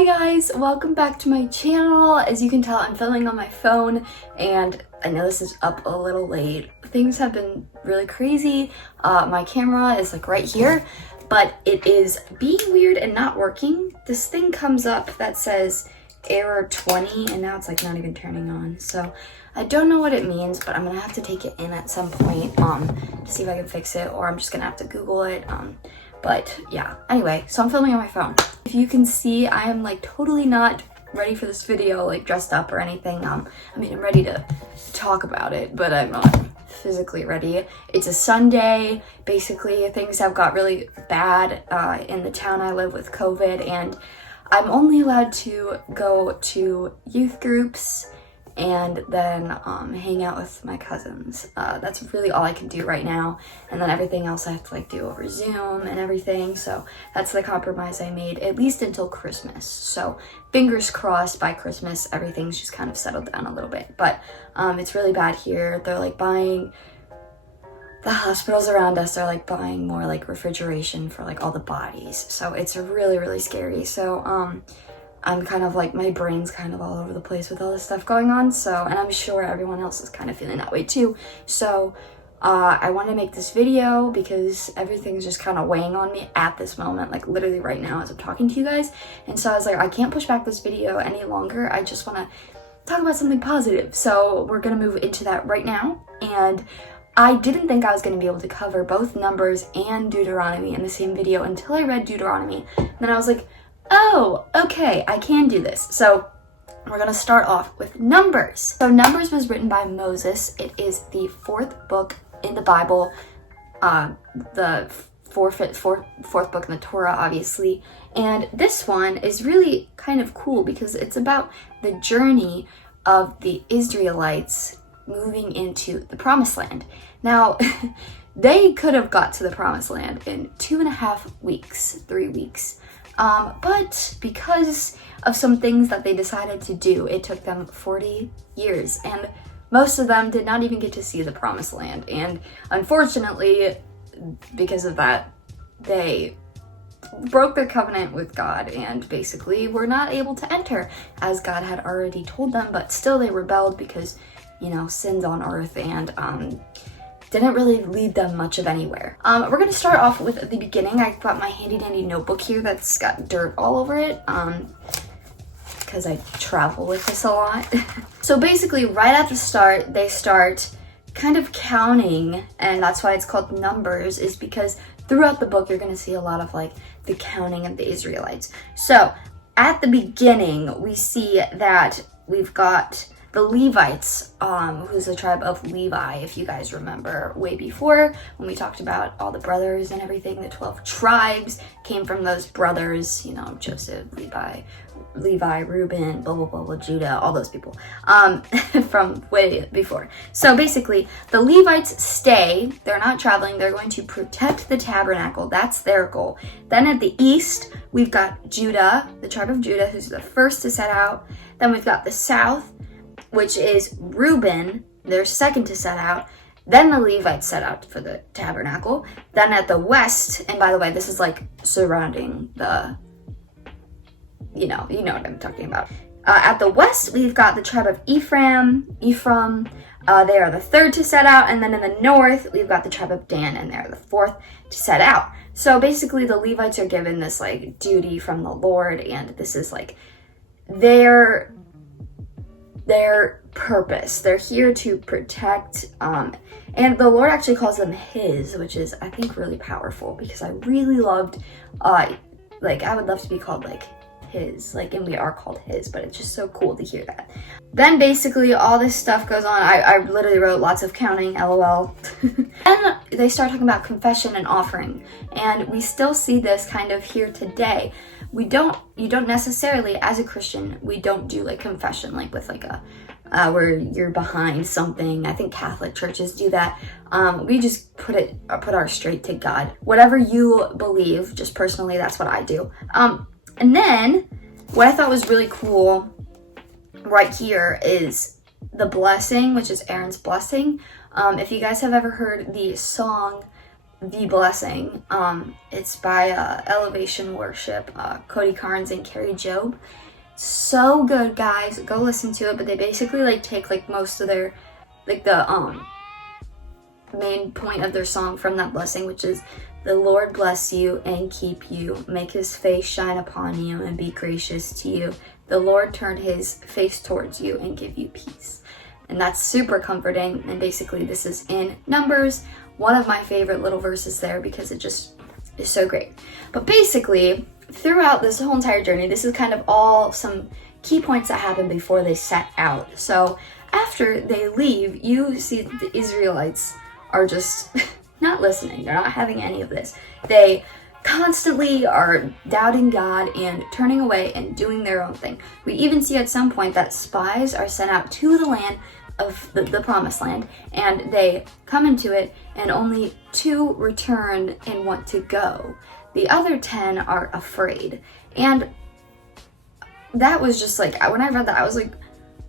Hi guys, welcome back to my channel. As you can tell, I'm filming on my phone and I know this is up a little late. Things have been really crazy. My camera is like right here, but it is being weird and not working. This thing comes up that says error 20 and now it's like not even turning on. So I don't know what it means, but I'm gonna have to take it in at some point to see if I can fix it, or I'm just gonna have to Google it. But yeah, anyway, so I'm filming on my phone. If you can see, I am like totally not ready for this video, like dressed up or anything. I mean, I'm ready to talk about it, but I'm not physically ready. It's a Sunday. Basically, things have got really bad in the town I live with COVID, and I'm only allowed to go to youth groups and then hang out with my cousins. That's really all I can do right now, and then everything else I have to like do over Zoom and everything. So that's the compromise I made, at least until Christmas. So fingers crossed by Christmas everything's just kind of settled down a little bit. But it's really bad here. They're like buying, the hospitals around us are like buying more like refrigeration for like all the bodies, so it's really scary. So I'm kind of like, my brain's kind of all over the place with all this stuff going on. So, and I'm sure everyone else is kind of feeling that way too. So I want to make this video because everything's just kind of weighing on me at this moment, like literally right now as I'm talking to you guys. And so I was like, I can't push back this video any longer. I just want to talk about something positive. So we're going to move into that right now. And I didn't think I was going to be able to cover both Numbers and Deuteronomy in the same video until I read Deuteronomy. And then I was like, oh, okay, I can do this. So we're gonna start off with Numbers. So Numbers was written by Moses. It is the fourth book in the Bible, the fourth book in the Torah, obviously. And this one is really kind of cool because it's about the journey of the Israelites moving into the Promised Land. Now, they could have got to the Promised Land in 2.5 weeks, 3 weeks. But because of some things that they decided to do, it took them 40 years, and most of them did not even get to see the Promised Land. And unfortunately, because of that, they broke their covenant with God and basically were not able to enter as God had already told them, but still they rebelled because, you know, sins on earth, and didn't really lead them much of anywhere. We're gonna start off with the beginning. I got my handy dandy notebook here that's got dirt all over it because I travel with this a lot. So basically right at the start, they start kind of counting, and that's why it's called Numbers, is because throughout the book, you're gonna see a lot of like the counting of the Israelites. So at the beginning, we see that we've got the Levites, who's the tribe of Levi, if you guys remember way before when we talked about all the brothers and everything. The 12 tribes came from those brothers, you know, Joseph, Levi, Reuben, blah, blah, blah, blah, Judah, all those people, from way before. So basically, the Levites stay, they're not traveling, they're going to protect the tabernacle, that's their goal. Then at the east, we've got Judah, the tribe of Judah, who's the first to set out. Then we've got the south, which is Reuben, they're second to set out. Then the Levites set out for the tabernacle. Then at the west, and by the way, this is like surrounding the, you know what I'm talking about. At the west, we've got the tribe of Ephraim. They are the third to set out. And then in the north, we've got the tribe of Dan, and they're the fourth to set out. So basically, the Levites are given this like duty from the Lord, and this is like their purpose. They're here to protect, and the Lord actually calls them his, which is, I think, really powerful, because I really loved, like, I would love to be called like his, like, and we are called his, but it's just so cool to hear that. Then basically all this stuff goes on. I literally wrote lots of counting, lol. And they start talking about confession and offering, and we still see this kind of here today. You don't necessarily, as a Christian, we don't do like confession, like with like a, where you're behind something. I think Catholic churches do that. We just put our straight to God. Whatever you believe, just personally, that's what I do. And then what I thought was really cool right here is the blessing, which is Aaron's blessing. If you guys have ever heard the song, The Blessing. It's by Elevation Worship, Cody Carnes and Carrie Job. So good, guys. Go listen to it. But they basically like take like most of their, like the main point of their song from that blessing, which is, the Lord bless you and keep you, make his face shine upon you and be gracious to you. The Lord turn his face towards you and give you peace. And that's super comforting. And basically this is in Numbers, one of my favorite little verses there, because it just is so great. But basically throughout this whole entire journey, this is kind of all some key points that happen before they set out. So after they leave, you see the Israelites are just not listening. They're not having any of this. They constantly are doubting God and turning away and doing their own thing. We even see at some point that spies are sent out to the land of the promised land, and they come into it, and only 2 return and want to go. The other 10 are afraid. And that was just like, when I read that, I was like,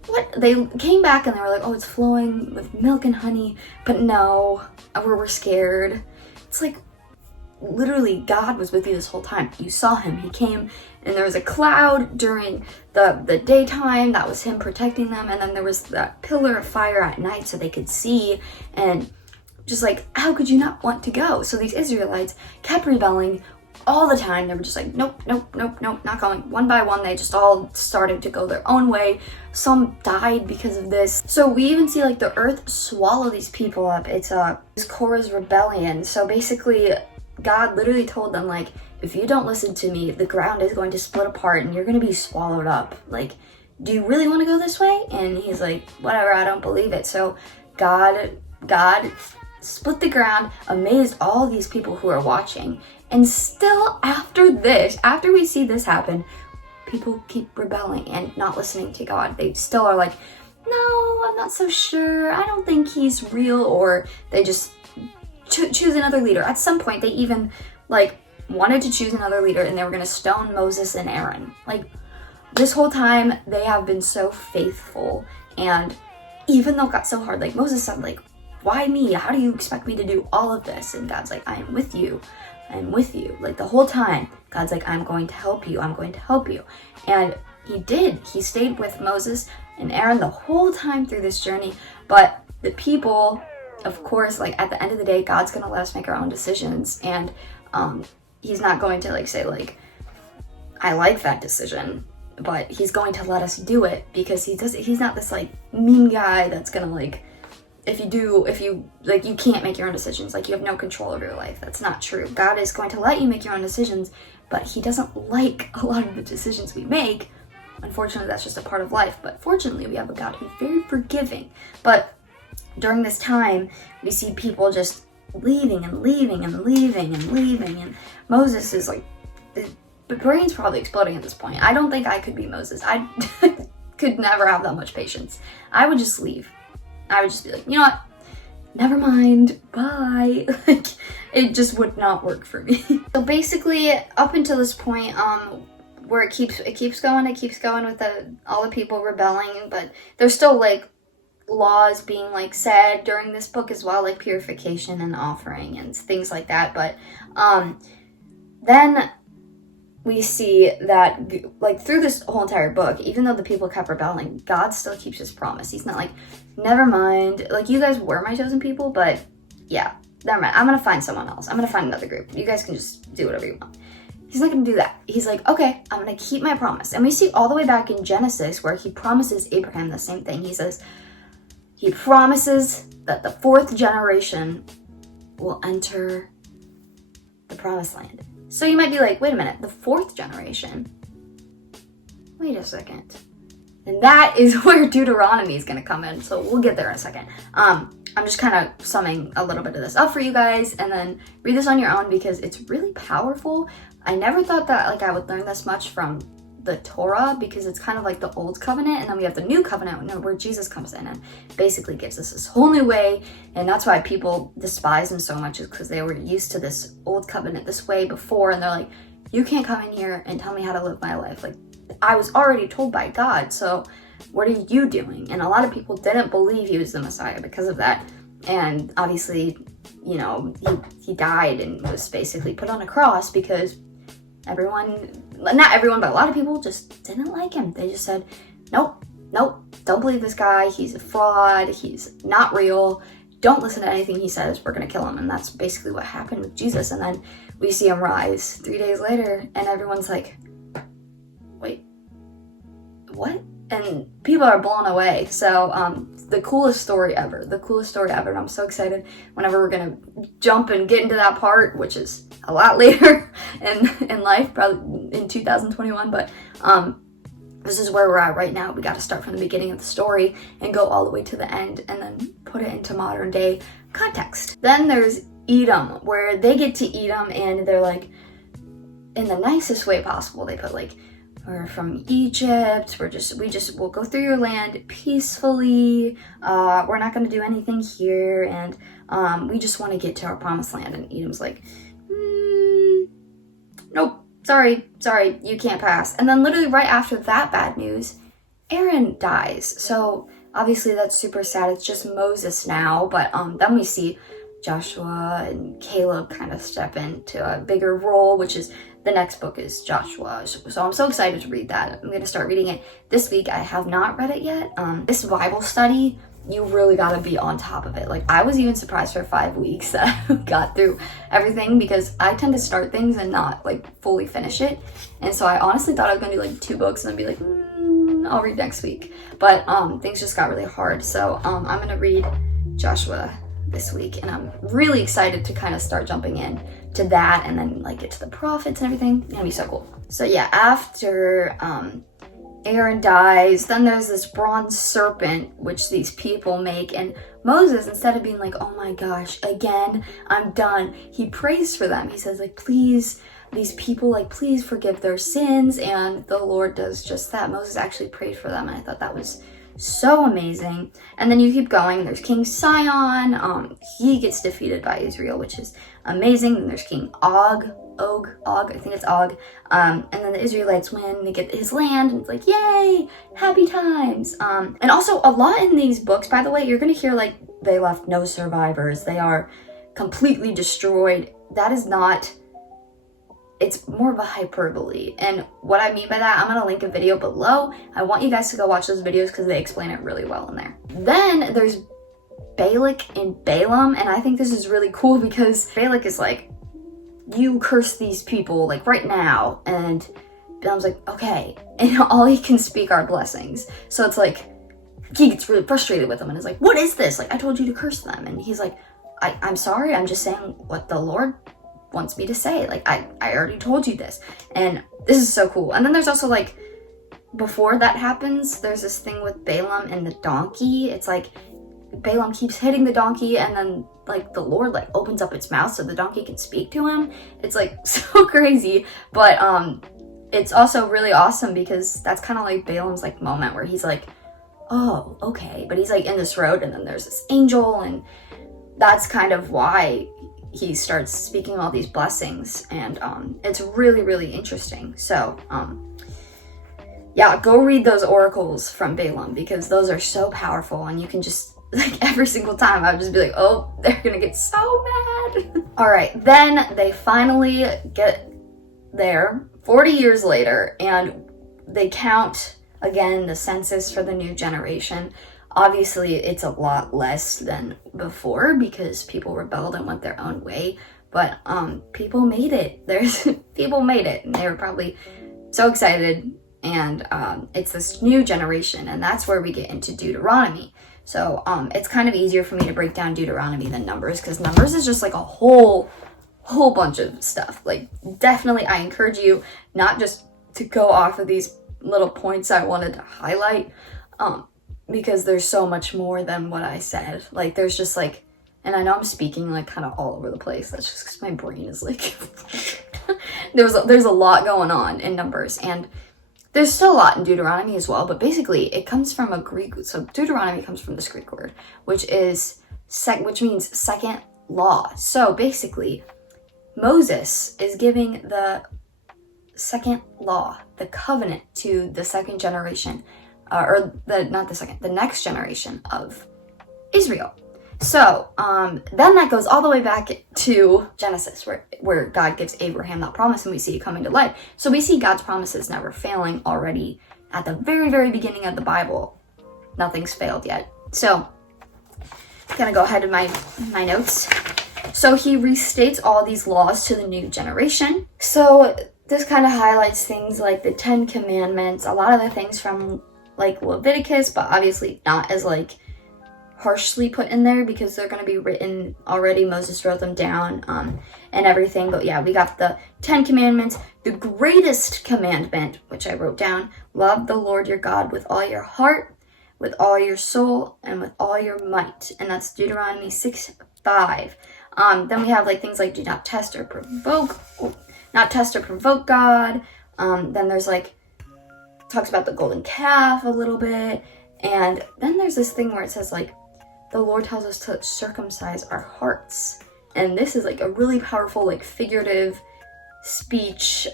what? They came back and they were like, oh, it's flowing with milk and honey, but no, we're scared. It's like, literally, God was with you this whole time. You saw him. He came, and there was a cloud during the daytime. That was him protecting them. And then there was that pillar of fire at night so they could see. And just like, how could you not want to go? So these Israelites kept rebelling all the time. They were just like, nope, nope, nope, nope, not going. One by one, they just all started to go their own way. Some died because of this. So we even see like the earth swallow these people up. It's Korah's rebellion. So basically, God literally told them, like, if you don't listen to me, the ground is going to split apart and you're going to be swallowed up. Like, do you really want to go this way? And he's like, whatever, I don't believe it. So God split the ground, amazed all these people who are watching. And still after this, after we see this happen, people keep rebelling and not listening to God. They still are like, no, I'm not so sure. I don't think he's real. Or they just choose another leader. At some point, they even like wanted to choose another leader, and they were going to stone Moses and Aaron. Like, this whole time, they have been so faithful. And even though it got so hard, like Moses said, like, why me? How do you expect me to do all of this? And God's like, I am with you. I'm with you. Like, the whole time, God's like, I'm going to help you. I'm going to help you. And he did. He stayed with Moses and Aaron the whole time through this journey. But the people, of course, like, at the end of the day, God's going to let us make our own decisions. And he's not going to, like, say, like, I like that decision. But he's going to let us do it, because he's not this, like, mean guy that's going to, like, if you like, you can't make your own decisions, like, you have no control over your life. That's not true. God is going to let you make your own decisions, but he doesn't like a lot of the decisions we make. Unfortunately, that's just a part of life. But fortunately, we have a God who's very forgiving. But during this time, we see people just leaving and leaving and leaving and leaving. And Moses is like, the brain's probably exploding at this point. I don't think I could be Moses. I could never have that much patience. I would just leave. I would just be like, you know what? Never mind. Bye. Like, it just would not work for me. So basically, up until this point, where it keeps going with all the people rebelling, but there's still like laws being like said during this book as well, like purification and offering and things like that. But then we see that, like, through this whole entire book, even though the people kept rebelling, God still keeps his promise. He's not like, never mind, like, you guys were my chosen people, but yeah, never mind, I'm gonna find someone else. I'm gonna find another group. You guys can just do whatever you want. He's not gonna do that. He's like, okay, I'm gonna keep my promise. And we see all the way back in Genesis where he promises Abraham the same thing. He says, he promises that the 4th generation will enter the promised land. So you might be like, wait a minute, the 4th generation? Wait a second. And that is where Deuteronomy is going to come in. So we'll get there in a second. I'm just kind of summing a little bit of this up for you guys, and then read this on your own because it's really powerful. I never thought that, like, I would learn this much from the Torah, because it's kind of like the old covenant, and then we have the new covenant where Jesus comes in and basically gives us this whole new way. And that's why people despise him so much, is because they were used to this old covenant this way before, and they're like, you can't come in here and tell me how to live my life. Like, I was already told by God, so what are you doing? And a lot of people didn't believe he was the Messiah because of that. And obviously, you know, he died and was basically put on a cross because not everyone, but a lot of people just didn't like him. They just said, nope, don't believe this guy. He's a fraud. He's not real. Don't listen to anything he says. We're going to kill him. And that's basically what happened with Jesus. And then we see him rise 3 days later and everyone's like, wait, what? And people are blown away. So the coolest story ever. And I'm so excited whenever we're going to jump and get into that part, which is a lot later in life, probably in 2021. But this is where we're at right now. We got to start from the beginning of the story and go all the way to the end and then put it into modern day context. Then there's Edom, where they get to Edom and they're like, in the nicest way possible, they put like, we're from Egypt, we'll go through your land peacefully, we're not going to do anything here, and we just want to get to our promised land. And Edom's like, nope. Sorry, you can't pass. And then literally right after that bad news, Aaron dies. So obviously that's super sad. It's just Moses now. But then we see Joshua and Caleb kind of step into a bigger role, which is the next book is Joshua. So I'm so excited to read that. I'm going to start reading it this week. I have not read it yet. This Bible study, you really got to be on top of it. Like, I was even surprised for 5 weeks that I got through everything, because I tend to start things and not like fully finish it. And so I honestly thought I was gonna do like 2 books and then be like, I'll read next week. But things just got really hard. So I'm gonna read Joshua this week, and I'm really excited to kind of start jumping in to that and then like get to the prophets and everything. It's gonna be so cool. So yeah, after Aaron dies, then there's this bronze serpent which these people make, and Moses, instead of being like, oh my gosh, again, I'm done, he prays for them. He says like, please, these people, like, please forgive their sins, and the Lord does just that. Moses actually prayed for them, and I thought that was so amazing. And then you keep going, there's King Sihon, he gets defeated by Israel, which is amazing. And there's King Og, I think it's Og, and then the Israelites win, they get his land, and it's like, yay, happy times. And also a lot in these books, by the way, you're gonna hear like, they left no survivors, they are completely destroyed. That is not, it's more of a hyperbole. And what I mean by that, I'm gonna link a video below. I want you guys to go watch those videos because they explain it really well in there. Then there's Balak and Balaam, and I think this is really cool because Balak is like, you curse these people like right now, and Balaam's like, okay, and all he can speak are blessings. So it's like, he gets really frustrated with them and is like, what is this? Like, I told you to curse them. And he's like, I'm sorry, I'm just saying what the Lord wants me to say. Like, I already told you this. And this is so cool. And then there's also like, before that happens, there's this thing with Balaam and the donkey. It's like, Balaam keeps hitting the donkey, and then like the Lord like opens up its mouth so the donkey can speak to him. It's like so crazy, but it's also really awesome because that's kind of like Balaam's like moment where he's like, oh, okay, but he's like in this road, and then there's this angel, and that's kind of why he starts speaking all these blessings. And it's really, really interesting. So yeah, go read those oracles from Balaam, because those are so powerful, and you can just, like, every single time I would just be like, oh, they're gonna get so mad. All right, then they finally get there 40 years later, and they count again the census for the new generation. Obviously, it's a lot less than before because people rebelled and went their own way, but people made it. People made it, and they were probably so excited. And it's this new generation, and that's where we get into Deuteronomy. So it's kind of easier for me to break down Deuteronomy than Numbers, because Numbers is just like a whole bunch of stuff. Like, definitely I encourage you not just to go off of these little points I wanted to highlight, because there's so much more than what I said. Like, there's just like, and I know I'm speaking like kind of all over the place. That's just because my brain is like, there's a lot going on in Numbers, and there's still a lot in Deuteronomy as well, but basically it comes from a Greek, so Deuteronomy comes from this Greek word, which means second law. So basically, Moses is giving the second law, the covenant, to the second generation, the next generation of Israel. So then that goes all the way back to Genesis, where God gives Abraham that promise and we see it coming to life. So we see God's promises never failing already at the very, very beginning of the Bible. Nothing's failed yet. So I'm gonna go ahead to my notes. So he restates all these laws to the new generation. So this kind of highlights things like the 10 Commandments, a lot of the things from like Leviticus, but obviously not as like harshly put in there because they're going to be written already. Moses wrote them down and everything. But yeah, we got the 10 Commandments. The greatest commandment, which I wrote down, love the Lord your God with all your heart, with all your soul, and with all your might. And that's Deuteronomy 6:5. Then we have like things like do not test or provoke God. Then there's like, talks about the golden calf a little bit. And then there's this thing where it says like, the Lord tells us to circumcise our hearts. And this is like a really powerful, like figurative speech.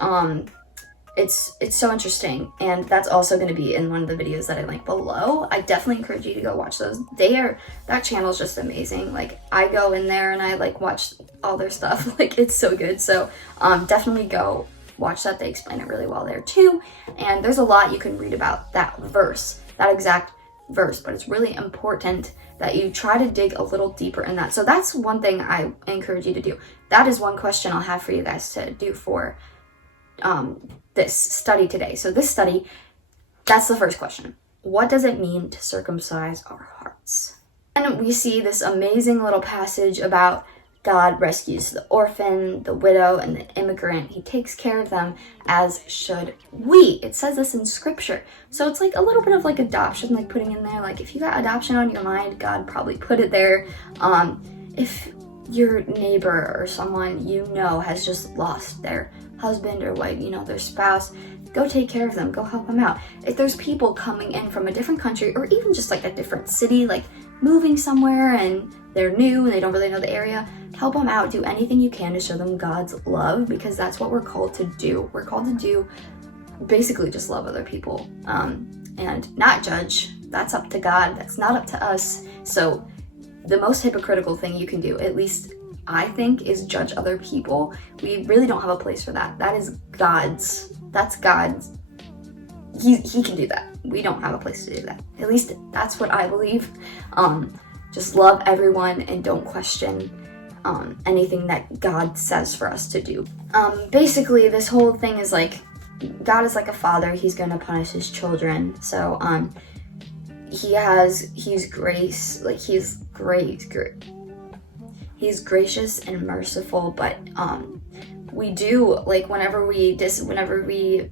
It's so interesting. And that's also going to be in one of the videos that I link below. I definitely encourage you to go watch those. That channel is just amazing. Like I go in there and I like watch all their stuff. Like it's so good. So definitely go watch that. They explain it really well there too. And there's a lot you can read about that exact verse, but it's really important that you try to dig a little deeper in that. So that's one thing I encourage you to do. That is one question I'll have for you guys to do for this study today. So this study, that's the first question. What does it mean to circumcise our hearts? And we see this amazing little passage about God rescues the orphan, the widow, and the immigrant. He takes care of them, as should we. It says this in scripture. So it's like a little bit of like adoption, like putting in there, like if you got adoption on your mind, God probably put it there. If your neighbor or someone you know has just lost their husband or wife, their spouse, go take care of them, go help them out. If there's people coming in from a different country or even just like a different city, like moving somewhere and they're new and they don't really know the area, help them out. Do anything you can to show them God's love, because that's what we're called to do. We're called to do basically just love other people and not judge. That's up to God. That's not up to us. So the most hypocritical thing you can do, at least I think, is judge other people. We really don't have a place for that. That is God's. That's God's. He can do that. We don't have a place to do that. At least that's what I believe. Just love everyone and don't question anything that God says for us to do. Basically, this whole thing is like, God is like a father. He's going to punish his children. So he's grace, like he's great. He's gracious and merciful, but we do, like, whenever we disobey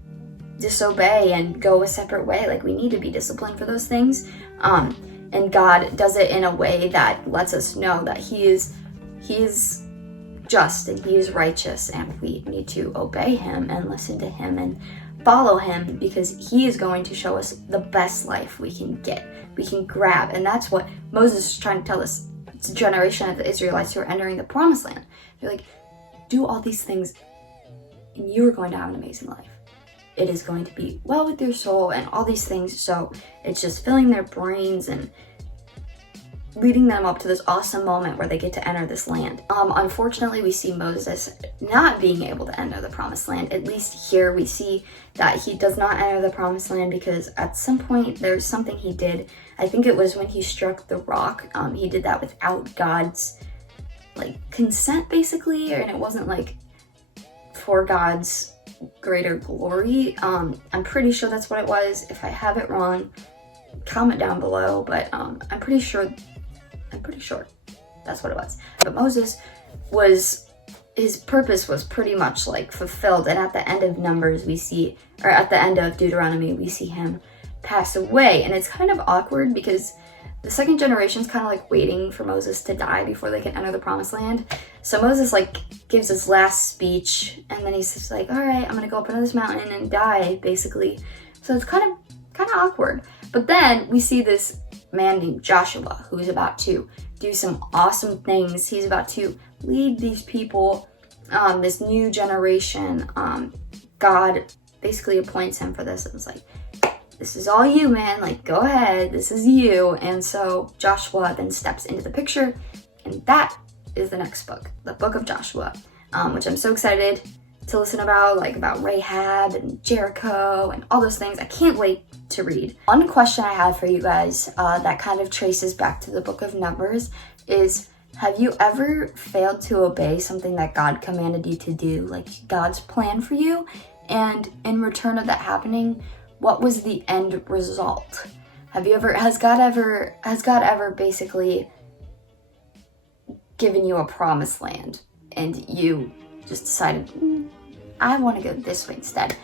and go a separate way, like, we need to be disciplined for those things. And God does it in a way that lets us know that he is just and he is righteous, and we need to obey him and listen to him and follow him, because he is going to show us the best life we can get, we can grab. And that's what Moses is trying to tell us. It's a generation of the Israelites who are entering the promised land. They're like, do all these things and you are going to have an amazing life. It is going to be well with your soul and all these things. So it's just filling their brains and leading them up to this awesome moment where they get to enter this land. Unfortunately, we see Moses not being able to enter the promised land. At least here we see that he does not enter the promised land because at some point there's something he did. I think it was when he struck the rock. He did that without God's consent, basically, and it wasn't for God's greater glory. I'm pretty sure that's what it was. If I have it wrong, comment down below, but I'm pretty sure that's what it was. But Moses his purpose was pretty much fulfilled, and at the end of at the end of Deuteronomy, we see him pass away. And it's kind of awkward because the second generation's kind of waiting for Moses to die before they can enter the promised land. So Moses gives his last speech, and then he's just all right, I'm gonna go up into this mountain and die, basically. So it's kind of awkward. But then we see this man named Joshua who's about to do some awesome things. He's about to lead these people, this new generation. God basically appoints him for this. It was this is all you, man. Like, go ahead, this is you. And so Joshua then steps into the picture, and that is the next book, the book of Joshua, which I'm so excited to listen about, like about Rahab and Jericho and all those things. I can't wait to read. One question I have for you guys that kind of traces back to the book of Numbers is, have you ever failed to obey something that God commanded you to do, like God's plan for you? And in return of that happening, what was the end result? Has God ever basically given you a promised land and you just decided, I want to go this way instead?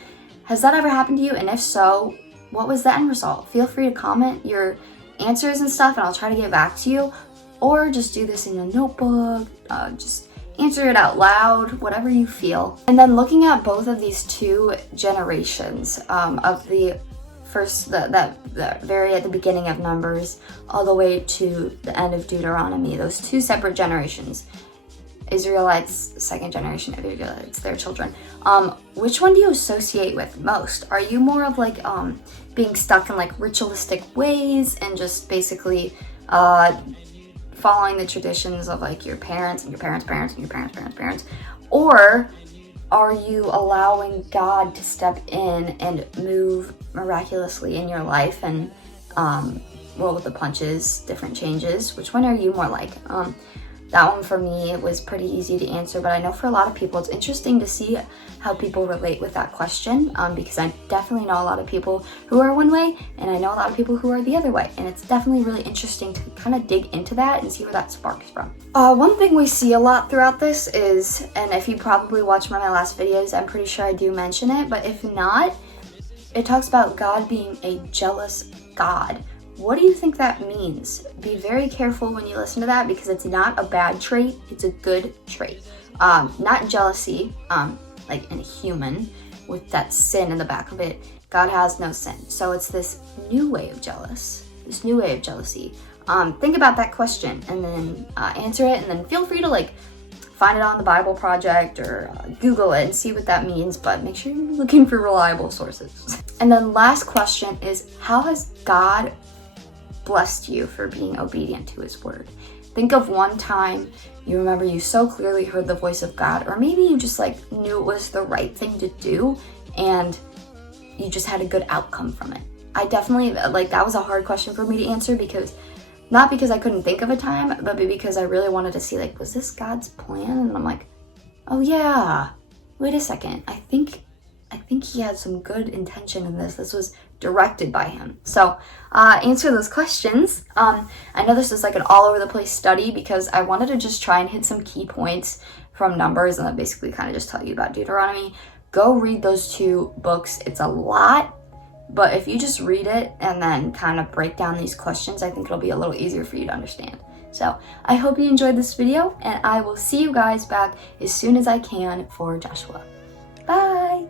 Has that ever happened to you? And if so, what was the end result? Feel free to comment your answers and stuff, and I'll try to get back to you. Or just do this in a notebook, just answer it out loud, whatever you feel. And then looking at both of these two generations of the first, the very at the beginning of Numbers, all the way to the end of Deuteronomy, those two separate generations, Israelites, second generation of Israelites, their children. Which one do you associate with most? Are you more of like being stuck in like ritualistic ways and just basically following the traditions of like your parents and your parents' parents and your parents' parents' parents? Or are you allowing God to step in and move miraculously in your life and roll with the punches, different changes? Which one are you more like? That one for me was pretty easy to answer, but I know for a lot of people it's interesting to see how people relate with that question, because I definitely know a lot of people who are one way, and I know a lot of people who are the other way, and it's definitely really interesting to kind of dig into that and see where that sparks from. One thing we see a lot throughout this is, and if you probably watched one of my last videos, I'm pretty sure I do mention it, but if not, it talks about God being a jealous God. What do you think that means? Be very careful when you listen to that, because it's not a bad trait, it's a good trait. Not jealousy, like in a human with that sin in the back of it. God has no sin. So it's this new way of jealousy. Think about that question and then answer it, and then feel free to like find it on the Bible Project or Google it and see what that means, but make sure you're looking for reliable sources. And then last question is, how has God blessed you for being obedient to his word? Think of one time you remember you so clearly heard the voice of God, or maybe you just like knew it was the right thing to do and you just had a good outcome from it. I definitely, like, that was a hard question for me to answer, because not because I couldn't think of a time, but because I really wanted to see, like, was this God's plan? And I'm like, oh yeah, wait a second, I think he had some good intention in this. This was directed by him. So answer those questions. I know this is like an all over the place study, because I wanted to just try and hit some key points from Numbers and then basically kind of just tell you about Deuteronomy. Go read those two books. It's a lot, but if you just read it and then kind of break down these questions, I think it'll be a little easier for you to understand. So I hope you enjoyed this video, and I will see you guys back as soon as I can for Joshua. Bye!